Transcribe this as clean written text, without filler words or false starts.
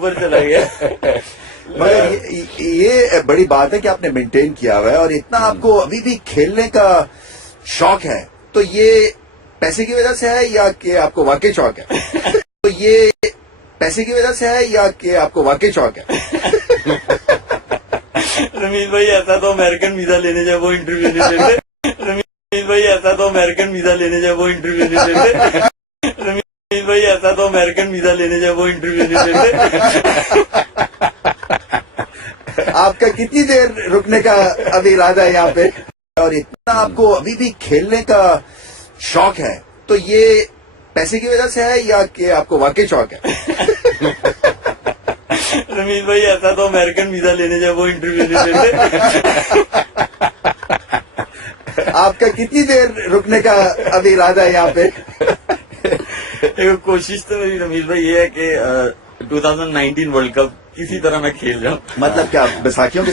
ऊपर चला गया। मगर ये बड़ी बात है कि आपने मेंटेन किया हुआ है और इतना आपको अभी भी खेलने का शौक है। तो ये पैसे की वजह से है या कि आपको वाकई शौक है? तो ये पैसे की वजह से है या कि आपको वाकई शौक है? रमीज भाई ऐसा तो अमेरिकन वीजा लेने जाए वो इंटरव्यू नहीं देते। रमीज भाई ऐसा तो अमेरिकन वीजा लेने जाए वो इंटरव्यू नहीं देते। रमीज भाई ऐसा तो अमेरिकन वीजा लेने जाए वो इंटरव्यू नहीं देते। आपका कितनी देर रुकने का अभी इरादा है यहाँ पे? और इतना आपको अभी भी खेलने का शौक है। तो ये पैसे की वजह से है या कि आपको वाकई शौक है? रमीज भाई ऐसा तो अमेरिकन वीजा लेने जाए वो इंटरव्यू नहीं देते। आपका कितनी देर रुकने का अभी इरादा है यहाँ पे? एक कोशिश तो मेरी रमीज भाई ये है कि 2019 वर्ल्ड कप किसी तरह मैं खेल जाऊं। मतलब क्या बैसाखियों के